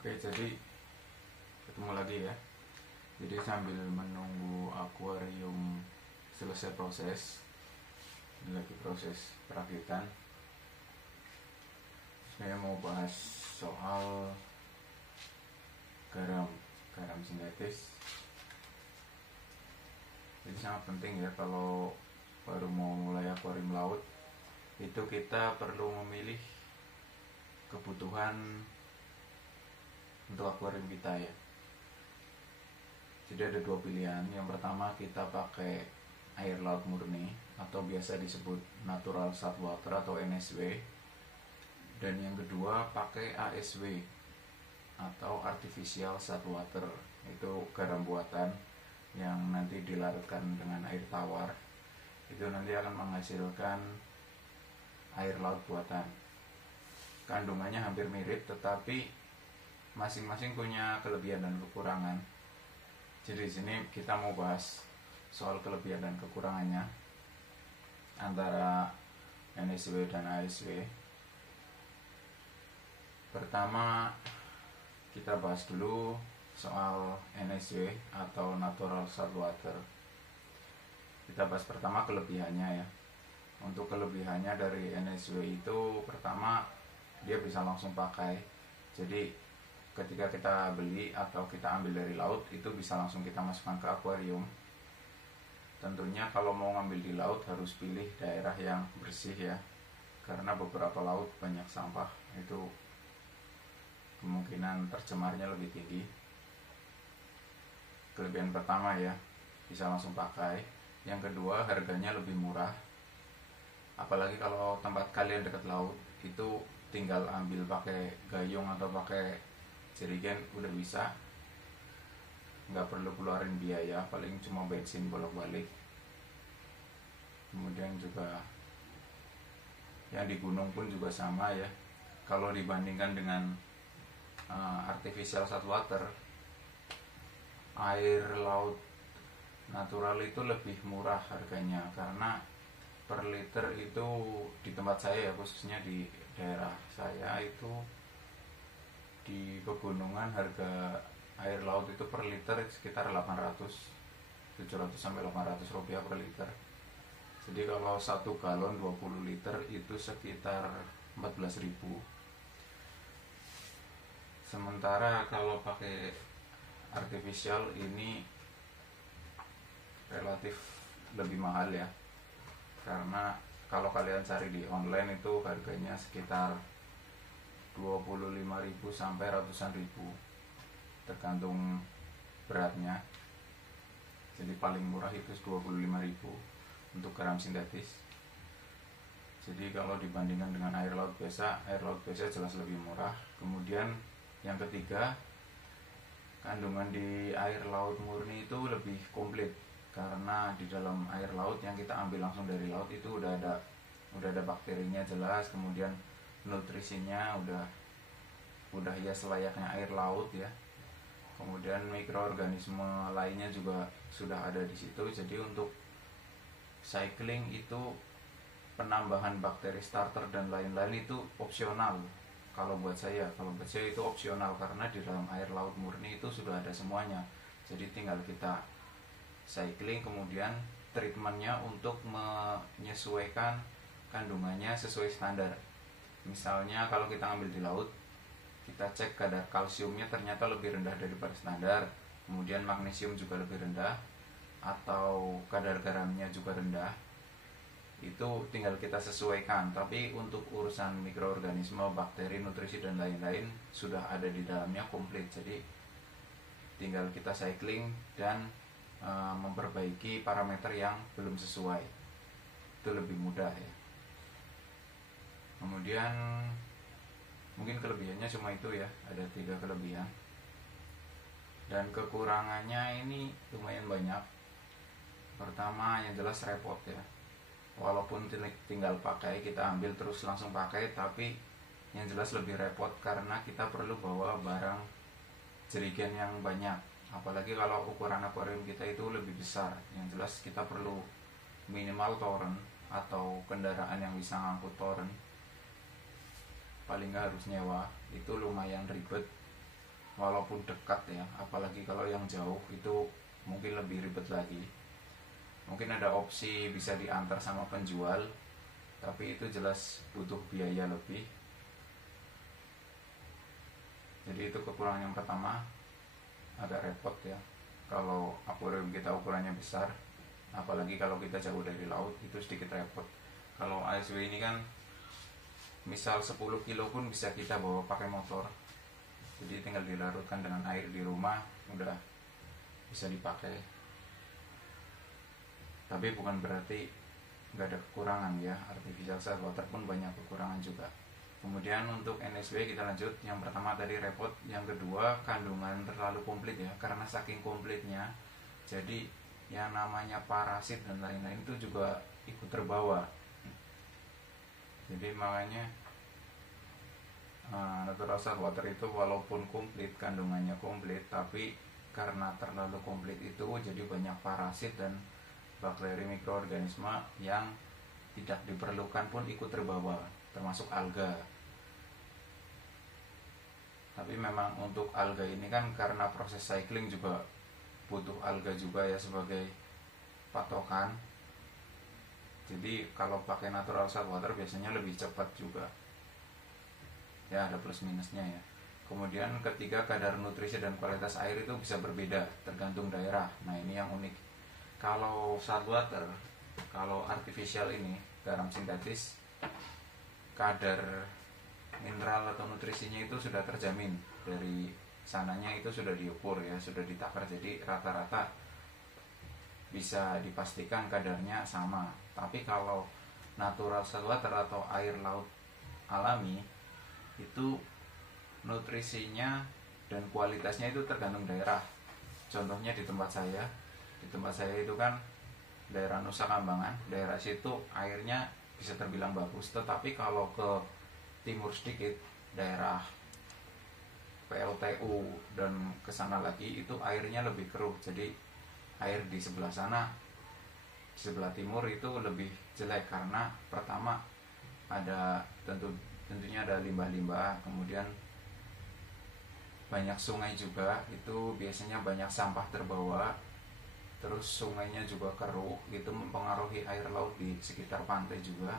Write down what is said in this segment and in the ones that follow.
Oke, jadi ketemu lagi ya. Jadi sambil menunggu akuarium selesai proses, ini lagi proses perakitan. Saya mau bahas soal garam sintetis. Jadi sangat penting ya kalau baru mau mulai akuarium laut, itu kita perlu memilih kebutuhan untuk akuarium kita ya. Jadi ada dua pilihan. Yang pertama kita pakai air laut murni atau biasa disebut natural salt water atau NSW. Dan yang kedua pakai ASW atau artificial salt water. Itu garam buatan yang nanti dilarutkan dengan air tawar. Itu nanti akan menghasilkan air laut buatan. Kandungannya hampir mirip, tetapi masing-masing punya kelebihan dan kekurangan. Jadi di sini kita mau bahas soal kelebihan dan kekurangannya antara NSW dan ASW. Pertama kita bahas dulu soal NSW atau natural salt water. Kita bahas pertama kelebihannya ya. Untuk kelebihannya dari NSW itu, pertama dia bisa langsung pakai. Jadi ketika kita beli atau kita ambil dari laut, itu bisa langsung kita masukkan ke akuarium. Tentunya kalau mau ngambil di laut harus pilih daerah yang bersih ya, karena beberapa laut banyak sampah, itu kemungkinan tercemarnya lebih tinggi. Kelebihan pertama ya, bisa langsung pakai. Yang kedua, harganya lebih murah. Apalagi kalau tempat kalian dekat laut, itu tinggal ambil pakai gayung atau pakai jerigen udah bisa, nggak perlu keluarin biaya, paling cuma bensin bolak-balik. Kemudian juga yang di gunung pun juga sama ya. Kalau dibandingkan dengan artificial salt water, air laut natural itu lebih murah harganya, karena per liter itu di tempat saya ya, khususnya di daerah saya itu di pegunungan, harga air laut itu per liter sekitar 700 sampai 800 rupiah per liter. Jadi kalau 1 galon 20 liter itu sekitar 14.000. Sementara kalau pakai artificial ini relatif lebih mahal ya, karena kalau kalian cari di online itu harganya sekitar 25.000 sampai ratusan ribu, tergantung beratnya. Jadi paling murah itu 25.000 untuk garam sintetis. Jadi kalau dibandingkan dengan air laut biasa jelas lebih murah. Kemudian yang ketiga, kandungan di air laut murni itu lebih komplit, karena di dalam air laut yang kita ambil langsung dari laut itu udah ada bakterinya jelas, kemudian nutrisinya udah ya selayaknya air laut ya. Kemudian mikroorganisme lainnya juga sudah ada di situ. Jadi untuk cycling itu, penambahan bakteri starter dan lain-lain itu opsional. Kalau buat saya itu opsional, karena di dalam air laut murni itu sudah ada semuanya. Jadi tinggal kita cycling, kemudian treatmentnya untuk menyesuaikan kandungannya sesuai standar. Misalnya kalau kita ambil di laut, kita cek kadar kalsiumnya ternyata lebih rendah daripada standar, kemudian magnesium juga lebih rendah, atau kadar garamnya juga rendah, itu tinggal kita sesuaikan. Tapi untuk urusan mikroorganisme, bakteri, nutrisi dan lain-lain sudah ada di dalamnya komplit. Jadi tinggal kita cycling dan memperbaiki parameter yang belum sesuai, itu lebih mudah ya. Kemudian mungkin kelebihannya cuma itu ya, ada 3 kelebihan. Dan kekurangannya ini lumayan banyak. Pertama yang jelas repot ya. Walaupun tinggal pakai, kita ambil terus langsung pakai, tapi yang jelas lebih repot karena kita perlu bawa barang jerigen yang banyak. Apalagi kalau ukuran akuarium kita itu lebih besar, yang jelas kita perlu minimal toren atau kendaraan yang bisa ngangkut toren, paling nggak harus nyewa. Itu lumayan ribet walaupun dekat ya, apalagi kalau yang jauh itu mungkin lebih ribet lagi. Mungkin ada opsi bisa diantar sama penjual, tapi itu jelas butuh biaya lebih. Jadi itu kekurangan yang pertama, agak repot ya kalau akuarium kita ukurannya besar, apalagi kalau kita jauh dari laut, itu sedikit repot. Kalau ASW ini kan misal 10 kilo pun bisa kita bawa pakai motor, jadi tinggal dilarutkan dengan air di rumah, udah bisa dipakai. Tapi bukan berarti nggak ada kekurangan ya, artificial saltwater pun banyak kekurangan juga. Kemudian untuk NSW kita lanjut. Yang pertama tadi repot, yang kedua kandungan terlalu komplit ya, karena saking komplitnya jadi yang namanya parasit dan lain-lain itu juga ikut terbawa. Jadi makanya natural saltwater itu walaupun komplit, kandungannya komplit, tapi karena terlalu komplit itu jadi banyak parasit dan bakteri mikroorganisme yang tidak diperlukan pun ikut terbawa, termasuk alga. Tapi memang untuk alga ini kan karena proses cycling juga butuh alga juga ya sebagai patokan. Jadi kalau pakai natural saltwater biasanya lebih cepat juga. Ya ada plus minusnya ya. Kemudian ketiga, kadar nutrisi dan kualitas air itu bisa berbeda tergantung daerah. Nah ini yang unik. Kalau saltwater, kalau artificial ini, garam sintetis, kadar mineral atau nutrisinya itu sudah terjamin dari sananya, itu sudah diukur ya, sudah ditakar, jadi rata-rata bisa dipastikan kadarnya sama. Tapi kalau natural saltwater atau air laut alami itu nutrisinya dan kualitasnya itu tergantung daerah. Contohnya di tempat saya itu kan daerah Nusa Kambangan, daerah situ airnya bisa terbilang bagus. Tetapi kalau ke timur sedikit, daerah PLTU dan kesana lagi itu airnya lebih keruh. Jadi air di sebelah sana, di sebelah timur itu lebih jelek karena pertama ada tentunya ada limbah-limbah, kemudian banyak sungai juga, itu biasanya banyak sampah terbawa, terus sungainya juga keruh, itu mempengaruhi air laut di sekitar pantai juga.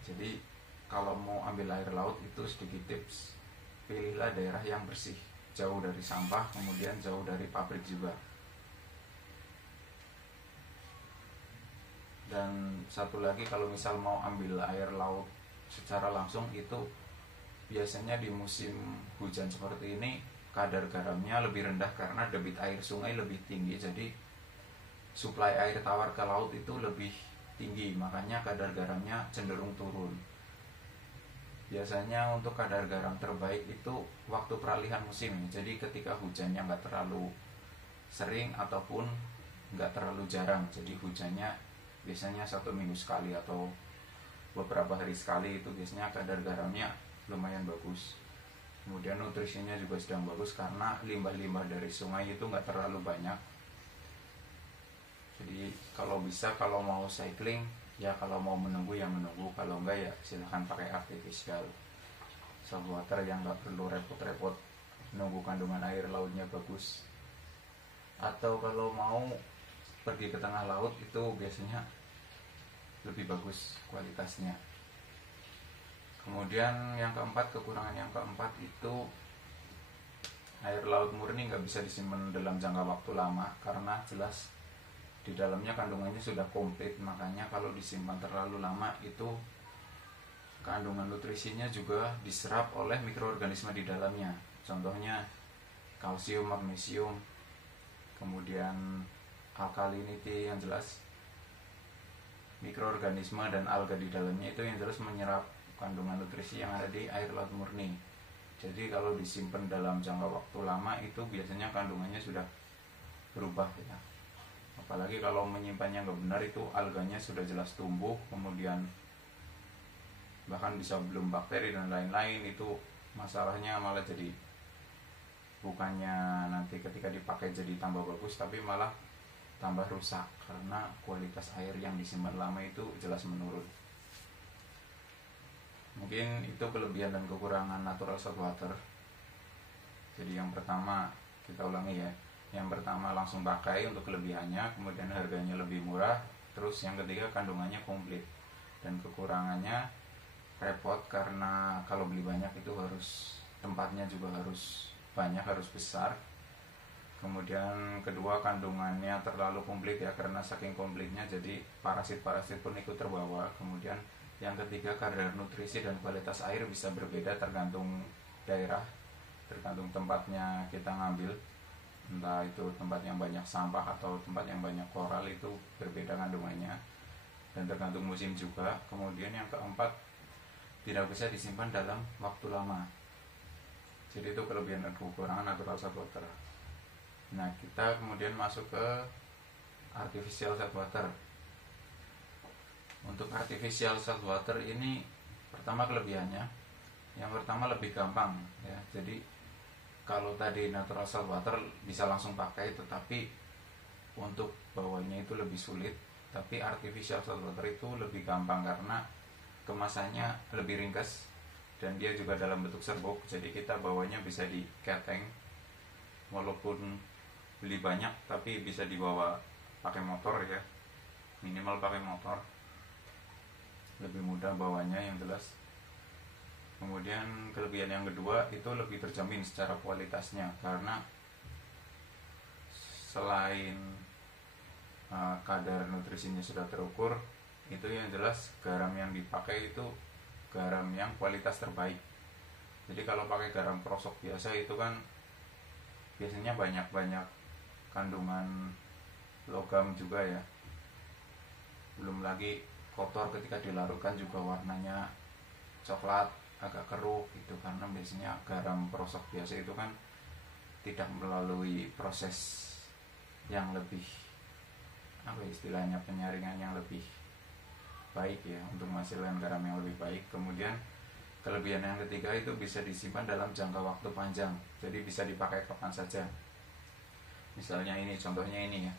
Jadi kalau mau ambil air laut itu sedikit tips, pilihlah daerah yang bersih, jauh dari sampah, kemudian jauh dari pabrik juga. Dan satu lagi, kalau misal mau ambil air laut secara langsung itu biasanya di musim hujan seperti ini kadar garamnya lebih rendah karena debit air sungai lebih tinggi, jadi suplai air tawar ke laut itu lebih tinggi, makanya kadar garamnya cenderung turun. Biasanya untuk kadar garam terbaik itu waktu peralihan musim, jadi ketika hujannya nggak terlalu sering ataupun nggak terlalu jarang, jadi hujannya biasanya 1 minggu sekali atau beberapa hari sekali, itu biasanya kadar garamnya lumayan bagus. Kemudian nutrisinya juga sedang bagus karena limbah-limbah dari sungai itu nggak terlalu banyak. Jadi kalau bisa, kalau mau cycling ya, kalau mau menunggu ya menunggu, kalau enggak ya silahkan pakai artificial saltwater yang nggak perlu repot-repot nunggu kandungan air lautnya bagus. Atau kalau mau pergi ke tengah laut itu biasanya lebih bagus kualitasnya. Kemudian yang keempat, kekurangan yang keempat itu air laut murni nggak bisa disimpan dalam jangka waktu lama karena jelas di dalamnya kandungannya sudah komplit, makanya kalau disimpan terlalu lama itu kandungan nutrisinya juga diserap oleh mikroorganisme di dalamnya. Contohnya kalsium, magnesium, kemudian alkalinity, yang jelas mikroorganisme dan alga di dalamnya itu yang jelas menyerap kandungan nutrisi yang ada di air laut murni. Jadi kalau disimpan dalam jangka waktu lama itu biasanya kandungannya sudah berubah ya. Apalagi kalau menyimpannya nggak benar, itu alganya sudah jelas tumbuh, kemudian bahkan bisa belum bakteri dan lain-lain. Itu masalahnya malah jadi bukannya nanti ketika dipakai jadi tambah bagus, tapi malah tambah rusak karena kualitas air yang disimpan lama itu jelas menurun. Mungkin itu kelebihan dan kekurangan natural saltwater. Jadi yang pertama, kita ulangi ya, yang pertama langsung pakai untuk kelebihannya, kemudian harganya lebih murah. Terus yang ketiga kandungannya komplit, dan kekurangannya repot karena kalau beli banyak itu harus tempatnya juga harus banyak, harus besar. Kemudian kedua, kandungannya terlalu komplit ya, karena saking komplitnya jadi parasit-parasit pun ikut terbawa. Kemudian yang ketiga, kadar nutrisi dan kualitas air bisa berbeda tergantung daerah, tergantung tempatnya kita ngambil, entah itu tempat yang banyak sampah atau tempat yang banyak koral, itu berbeda kandungannya, dan tergantung musim juga. Kemudian yang keempat, tidak bisa disimpan dalam waktu lama. Jadi itu kelebihan dan kekurangan natural salt water. Nah, kita kemudian masuk ke artificial salt water. Untuk artificial salt water ini, pertama kelebihannya, yang pertama lebih gampang ya. Jadi kalau tadi natural salt water bisa langsung pakai, tetapi untuk bawanya itu lebih sulit. Tapi artificial salt water itu lebih gampang karena kemasannya lebih ringkas dan dia juga dalam bentuk serbuk. Jadi kita bawanya bisa di keteng, walaupun beli banyak tapi bisa dibawa pakai motor ya, minimal pakai motor, lebih mudah bawanya yang jelas. Kemudian kelebihan yang kedua, itu lebih terjamin secara kualitasnya, karena selain kadar nutrisinya sudah terukur, itu yang jelas garam yang dipakai itu garam yang kualitas terbaik. Jadi kalau pakai garam krosok biasa itu kan biasanya banyak kandungan logam juga ya, belum lagi kotor, ketika dilarutkan juga warnanya coklat, agak keruh gitu, karena biasanya garam krosok biasa itu kan tidak melalui proses yang lebih istilahnya penyaringan yang lebih baik ya, untuk menghasilkan garam yang lebih baik. Kemudian kelebihan yang ketiga, itu bisa disimpan dalam jangka waktu panjang, jadi bisa dipakai kapan saja. Misalnya ini contohnya ini ya,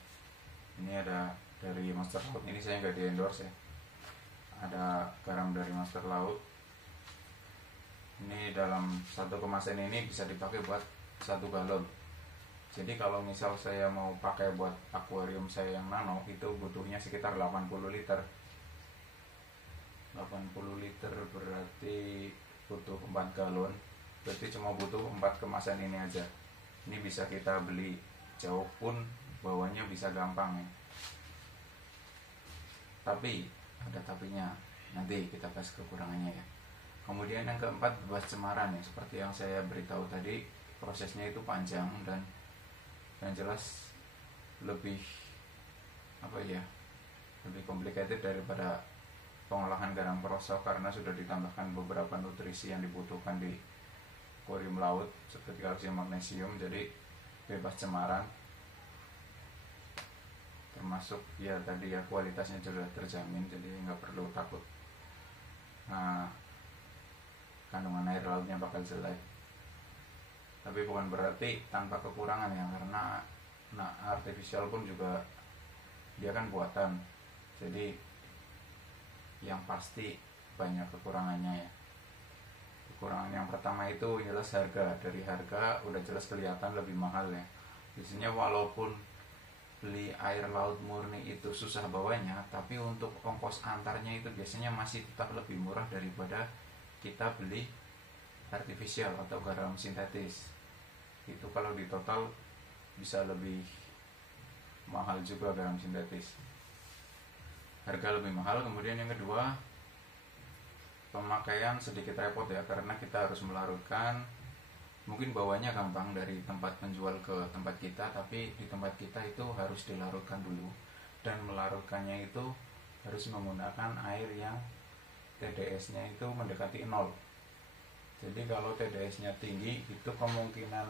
ini ada dari Master Laut, ini saya nggak di endorse ya, ada garam dari Master Laut. Ini dalam satu kemasan ini bisa dipakai buat 1 galon. Jadi kalau misal saya mau pakai buat akuarium saya yang nano, itu butuhnya sekitar 80 liter. 80 liter berarti butuh 4 galon. Berarti cuma butuh 4 kemasan ini aja. Ini bisa kita beli jauh pun bawanya bisa gampang ya. Tapi ada tapinya, nanti kita bahas kekurangannya ya. Kemudian yang keempat, bebas cemaran ya. Seperti yang saya beritahu tadi, prosesnya itu panjang dan yang jelas lebih lebih complicated daripada pengolahan garam krosok, karena sudah ditambahkan beberapa nutrisi yang dibutuhkan di akuarium laut seperti kalsium, magnesium. Jadi bebas cemaran, termasuk ya tadi ya kualitasnya sudah terjamin, jadi nggak perlu takut kandungan air lautnya bakal jelek. Tapi bukan berarti tanpa kekurangan ya, karena artificial pun juga dia kan buatan, jadi yang pasti banyak kekurangannya ya. Kekurangan yang pertama itu jelas harga. Dari harga udah jelas kelihatan lebih mahal ya. Biasanya walaupun beli air laut murni itu susah bawanya, tapi untuk ongkos antarnya itu biasanya masih tetap lebih murah daripada kita beli artificial atau garam sintetis. Itu kalau di total bisa lebih mahal juga garam sintetis, harga lebih mahal. Kemudian yang kedua, pemakaian sedikit repot ya, karena kita harus melarutkan. Mungkin bawanya gampang dari tempat penjual ke tempat kita, tapi di tempat kita itu harus dilarutkan dulu, dan melarutkannya itu harus menggunakan air yang TDS-nya itu mendekati 0. Jadi kalau TDS-nya tinggi, itu kemungkinan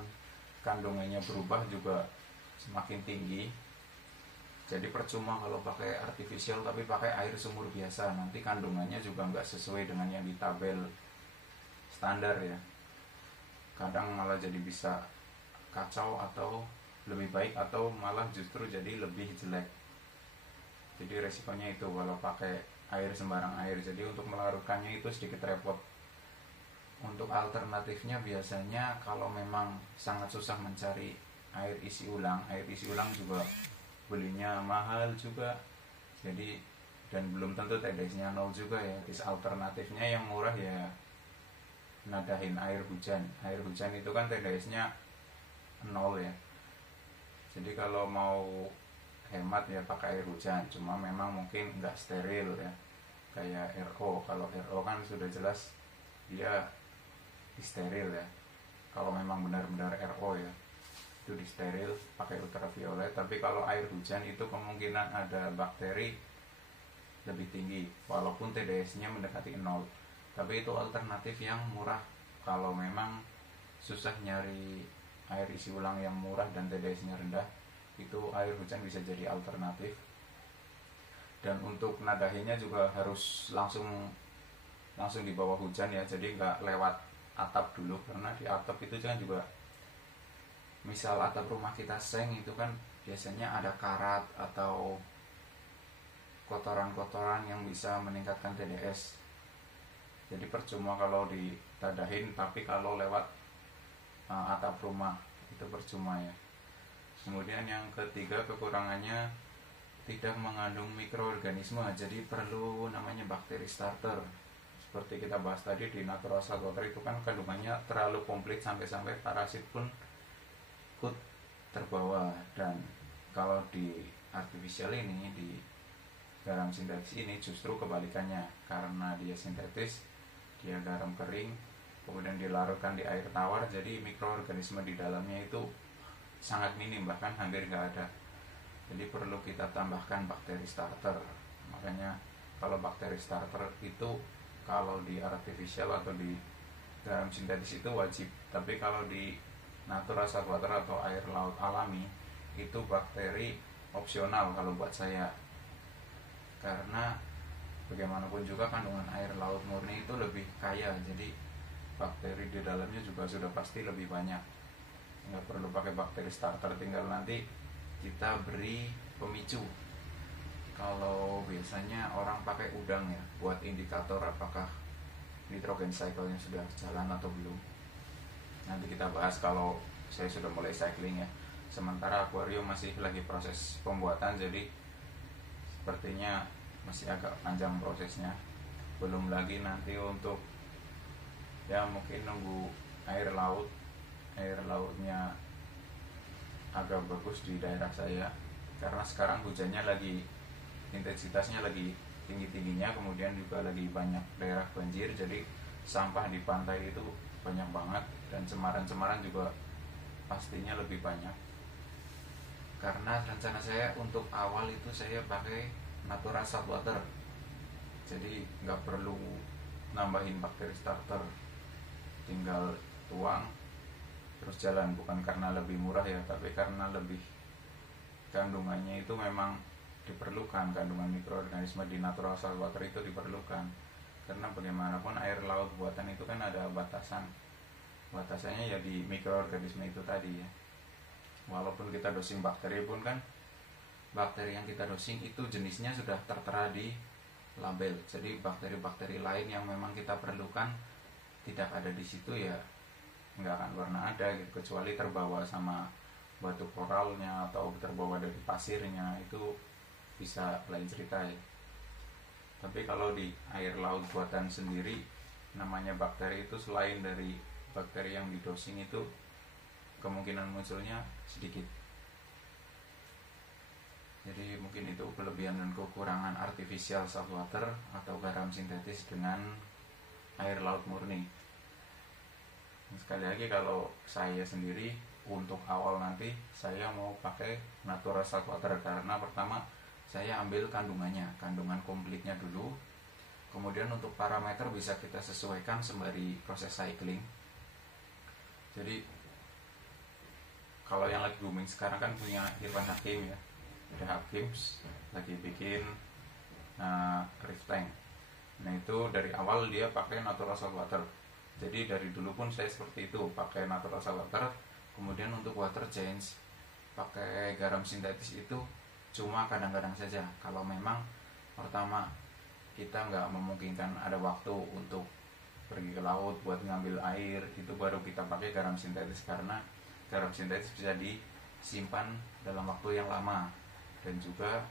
kandungannya berubah juga semakin tinggi. Jadi percuma kalau pakai artificial tapi pakai air sumur biasa, nanti kandungannya juga nggak sesuai dengan yang di tabel standar ya. Kadang malah jadi bisa kacau, atau lebih baik, atau malah justru jadi lebih jelek. Jadi resikonya itu kalau pakai air sembarang air. Jadi untuk melarutkannya itu sedikit repot. untuk alternatifnya biasanya kalau memang sangat susah mencari air isi ulang juga belinya mahal juga. Jadi dan belum tentu TDS-nya nol juga ya. Terus alternatifnya yang murah ya nadahin air hujan. Air hujan itu kan TDS-nya nol ya. Jadi kalau mau hemat ya pakai air hujan. Cuma memang mungkin nggak steril ya. Kayak RO. Kalau RO kan sudah jelas dia disteril ya. Kalau memang benar-benar RO ya itu disteril pakai ultraviolet. Tapi kalau air hujan itu kemungkinan ada bakteri lebih tinggi walaupun TDS-nya mendekati nol. Tapi itu alternatif yang murah kalau memang susah nyari air isi ulang yang murah dan TDS-nya rendah, itu air hujan bisa jadi alternatif. Dan untuk nadahinnya juga harus langsung di bawah hujan ya, jadi nggak lewat atap dulu, karena di atap itu kan juga misal atap rumah kita seng itu kan biasanya ada karat atau kotoran-kotoran yang bisa meningkatkan TDS. Jadi percuma kalau ditadahin, tapi kalau lewat atap rumah itu percuma ya. Kemudian yang ketiga kekurangannya tidak mengandung mikroorganisme, jadi perlu namanya bakteri starter. Seperti kita bahas tadi di natural saltwater itu kan kandungannya terlalu komplit sampai parasit pun ikut terbawa. Dan kalau di artificial ini, di garam sintetis ini justru kebalikannya, karena dia sintetis, dia garam kering kemudian dilarutkan di air tawar, jadi mikroorganisme di dalamnya itu sangat minim, bahkan hampir nggak ada. Jadi perlu kita tambahkan bakteri starter. Makanya kalau bakteri starter itu kalau di artificial atau di garam sintetis itu wajib, tapi kalau di natural saltwater atau air laut alami itu bakteri opsional kalau buat saya. Karena bagaimanapun juga kandungan air laut murni itu lebih kaya, jadi bakteri di dalamnya juga sudah pasti lebih banyak. Nggak perlu pakai bakteri starter, tinggal nanti kita beri pemicu. Kalau biasanya orang pakai udang ya buat indikator apakah nitrogen cycle-nya sudah jalan atau belum. Nanti kita bahas kalau saya sudah mulai cycling ya. Sementara akuarium masih lagi proses pembuatan, jadi sepertinya masih agak panjang prosesnya. Belum lagi nanti untuk ya mungkin nunggu air lautnya agak bagus di daerah saya, karena sekarang hujannya lagi intensitasnya lagi tinggi-tingginya, kemudian juga lagi banyak daerah banjir, jadi sampah di pantai itu banyak banget dan cemaran-cemaran juga pastinya lebih banyak. Karena rencana saya untuk awal itu saya pakai natural saltwater, jadi nggak perlu nambahin bakteri starter, tinggal tuang terus jalan. Bukan karena lebih murah ya, tapi karena lebih kandungannya itu memang diperlukan. Kandungan mikroorganisme di natural saltwater itu diperlukan, karena bagaimanapun air laut buatan itu kan ada batasannya ya di mikroorganisme itu tadi ya. Walaupun kita dosing bakteri pun kan bakteri yang kita dosing itu jenisnya sudah tertera di label, jadi bakteri-bakteri lain yang memang kita perlukan tidak ada di situ ya nggak akan pernah ada gitu, kecuali terbawa sama batu koralnya atau terbawa dari pasirnya, itu bisa lain cerita ya. Tapi kalau di air laut buatan sendiri, namanya bakteri itu selain dari bakteri yang didosing itu kemungkinan munculnya sedikit. Jadi mungkin itu kelebihan dan kekurangan artificial saltwater atau garam sintetis dengan air laut murni. Sekali lagi kalau saya sendiri untuk awal nanti saya mau pakai natural saltwater, karena pertama saya ambil kandungan komplitnya dulu. Kemudian untuk parameter bisa kita sesuaikan sembari proses cycling. Jadi kalau yang lagi booming sekarang kan punya Irfan Hakim ya, ada Hakim lagi bikin reef tank. Nah itu dari awal dia pakai natural saltwater. Jadi dari dulu pun saya seperti itu, pakai natural saltwater. Kemudian untuk water change pakai garam sintetis itu cuma kadang-kadang saja, kalau memang pertama kita nggak memungkinkan ada waktu untuk pergi ke laut buat ngambil air, itu baru kita pakai garam sintetis, karena garam sintetis bisa disimpan dalam waktu yang lama. Dan juga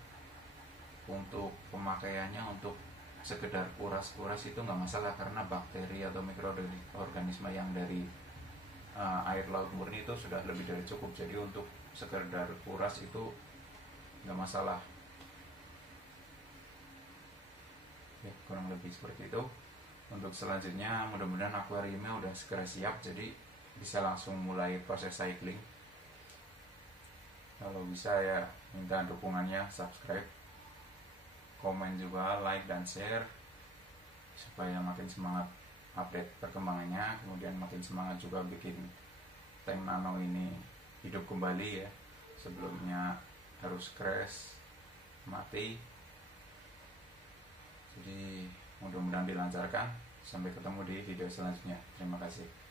untuk pemakaiannya untuk sekedar kuras-kuras itu nggak masalah, karena bakteri atau mikroorganisme yang dari air laut murni itu sudah lebih dari cukup. Jadi untuk sekedar kuras itu nggak masalah ya, kurang lebih seperti itu. Untuk selanjutnya mudah-mudahan akuariumnya udah segera siap, jadi bisa langsung mulai proses cycling. Kalau bisa ya minta dukungannya, subscribe, komen juga, like dan share, supaya makin semangat update perkembangannya. Kemudian makin semangat juga bikin tank nano ini hidup kembali ya, sebelumnya harus crash, mati. Jadi mudah-mudahan dilancarkan. Sampai ketemu di video selanjutnya. Terima kasih.